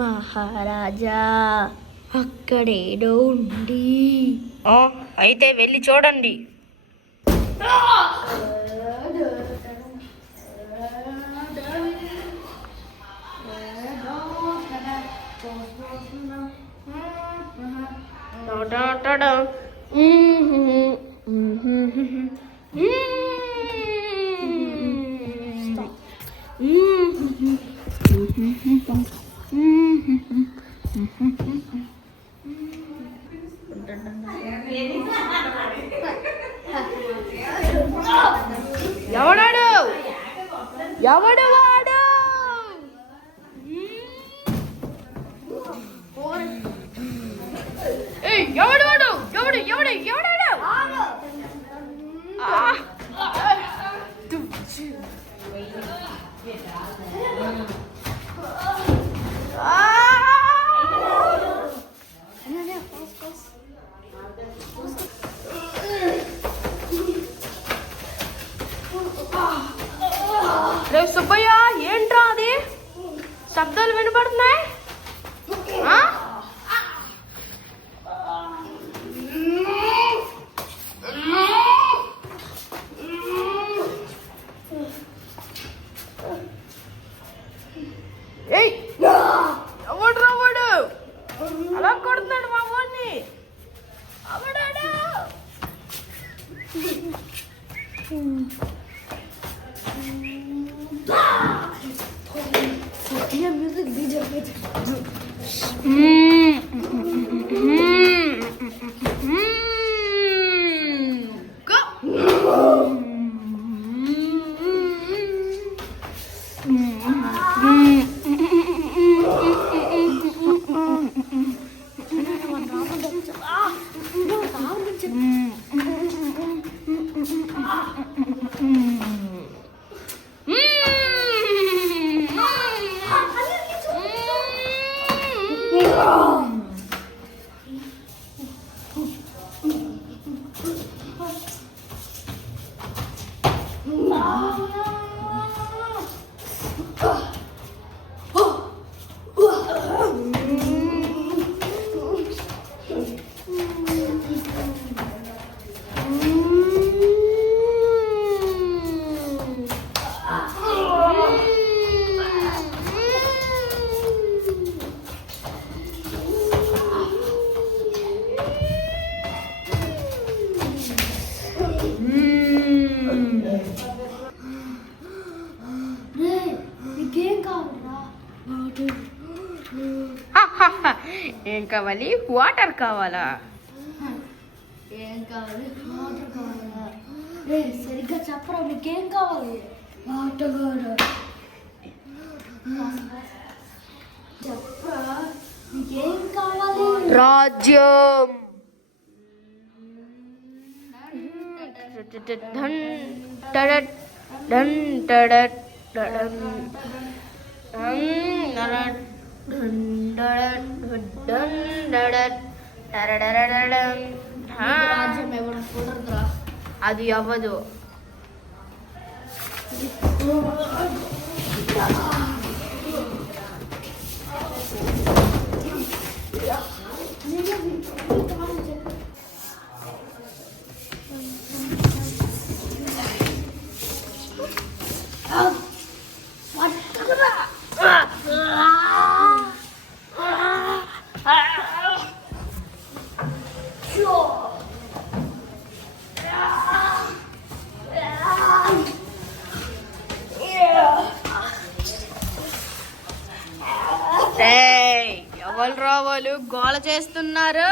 మహారాజా అక్కడేదో ఉంది. అయితే వెళ్ళి చూడండి. ఎవడాడు ఎవడు వాడు? ఎవడు వాడు? ఎవడు ఎవడు ఎవడాడు? రే సుబ్బయ్య, ఏంట్రా అది? శబ్దాలు వినపడుతున్నాయి. ఎవడ్రా వాడు? అలా కొడుతున్నాడు మా వాడిని. అవడాడు म्यूजिक डीजे ఏం కావాలి? వాటర్ కావాలా? ఏం కావాలి? వాటర్ కావాలా? రే సరిగ్గా చెప్పరా, నీకేం కావాలి? వాటర్ చెప్పరా, నీకేం కావాలి? రాజ్యం. అది అవ్వదు. ఎవరు రావాలు గోల చేస్తున్నారు?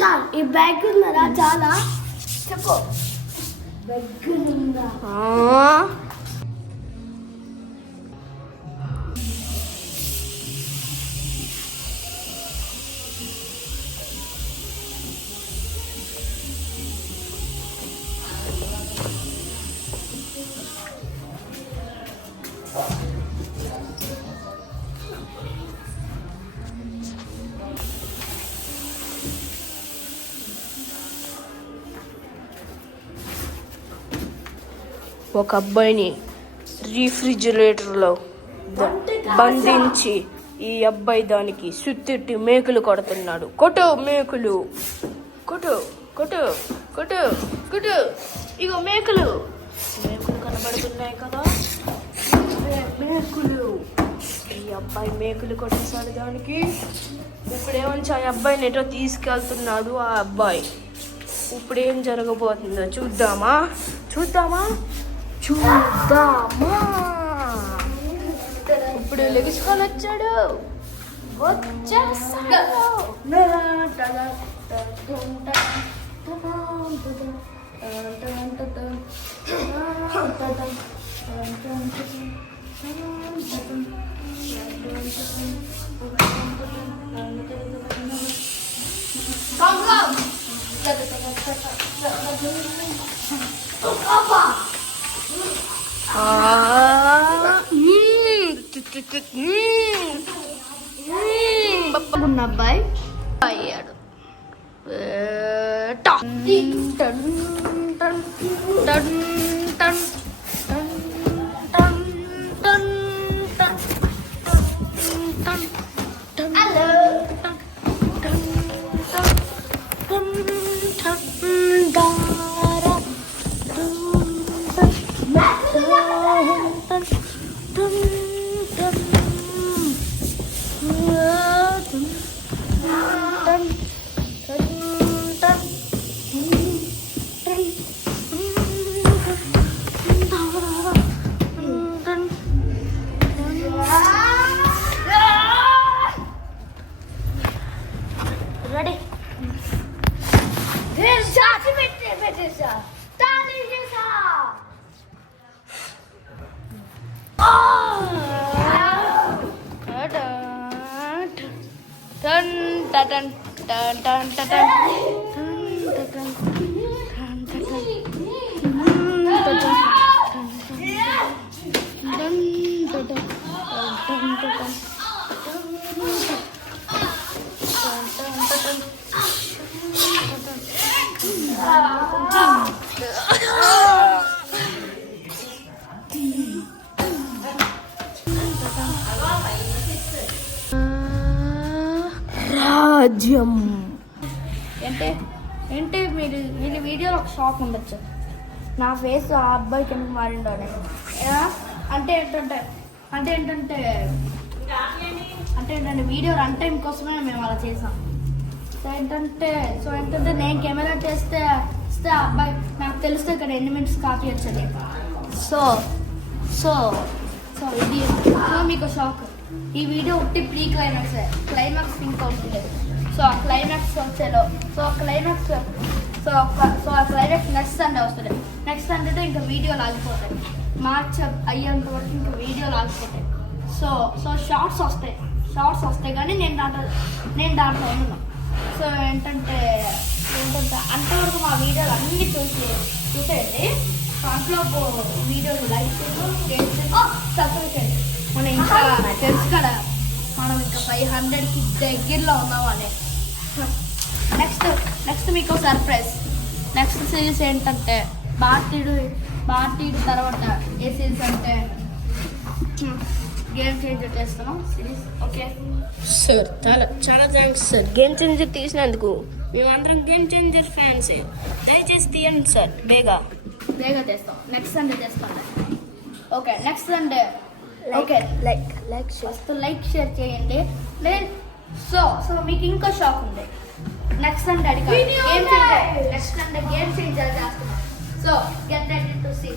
సార్ ఈ బ్యాగ్ ఉందా చాలా చెప్పు బ్యాగ్ ఉందా ఒక అబ్బాయిని రీఫ్రిజిరేటర్లో బంధించి ఈ అబ్బాయి దానికి సుత్తిట్టి మేకులు కొడుతున్నాడు. కొట్టు మేకులు, కొట్టు కొట్టు కొట్టు కొట్టు. ఇగో మేకులు, మేకులు కనబడుతున్నాయి కదా, మేకులు. ఈ అబ్బాయి మేకులు కొట్టేశాడు దానికి. ఇప్పుడు ఏమంచి ఆ అబ్బాయిని ఎటో తీసుకెళ్తున్నాడు ఆ అబ్బాయి. ఇప్పుడు ఏం జరగబోతుందో చూద్దామా చూద్దామా చూద్దామా. ఇప్పుడు లెగుసుకొని వచ్చాడు, వచ్చేసాడు. ఉన్న అబ్బాయి అయ్యాడు. రెడీ పెట్టేసా చేసా రాజ్యం ఏంటి మీరు వీడియోలో ఒక షాక్ ఉండొచ్చు. నా ఫేస్ ఆ అబ్బాయికి ఎందుకు మారిండోనే. అంటే ఏంటంటే వీడియో రన్ టైం కోసమే మేము అలా చేసాం. సో ఏంటంటే నేను కెమెరా చేస్తే ఆ అబ్బాయి నాకు తెలిస్తే ఇక్కడ ఎన్ని మినిట్స్ కాపీ వచ్చేది. సో ఇది మీకు షాక్. ఈ వీడియో ఒకటి ప్రీ క్లైమాక్స్ ఇంకా ఉంటుంది. సో ఆ క్లైమాక్స్ వచ్చేలో ఆ క్లైమాక్స్ నెక్స్ట్ సండే వస్తుంది. నెక్స్ట్ సండే ఇంకా వీడియోలు ఆగిపోతాయి. మార్చ్ అయ్యేంత వరకు ఇంకా వీడియోలు ఆగిపోతాయి. సో షార్ట్స్ వస్తాయి కానీ నేను దాంట్లో ఉన్నాను. సో ఏంటంటే అంతవరకు మా వీడియోలు అన్నీ చూసేయండి. దాంట్లో వీడియోలు లైక్ చేసి సబ్స్క్రైబ్ చేయండి. మనం ఇంకా తెలుసు కదా, మనం ఇంకా 500కి దగ్గరలో ఉన్నామని. నెక్స్ట్ మీకు సర్ప్రైజ్. నెక్స్ట్ సిరీస్ ఏంటంటే భారతీయుడు తర్వాత ఏ సిరీస్ అంటే గేమ్ చేంజర్ చేస్తున్నాం సిరీస్. ఓకే సార్, చాలా థ్యాంక్స్ సార్ గేమ్ చేంజర్ తీసినందుకు. మేమందరం గేమ్ చేంజర్ ఫ్యాన్స్. దయచేసి తీయండి సార్, బేగా చేస్తాం. నెక్స్ట్ సండే చేస్తాం. Okay next Sunday okay like share చేయండి. సో మీకు ఇంకో షాక్ ఉంది. నెక్స్ట్ సండే గేమ్ చేంజర్ చేస్తున్నాం. So get ready to see.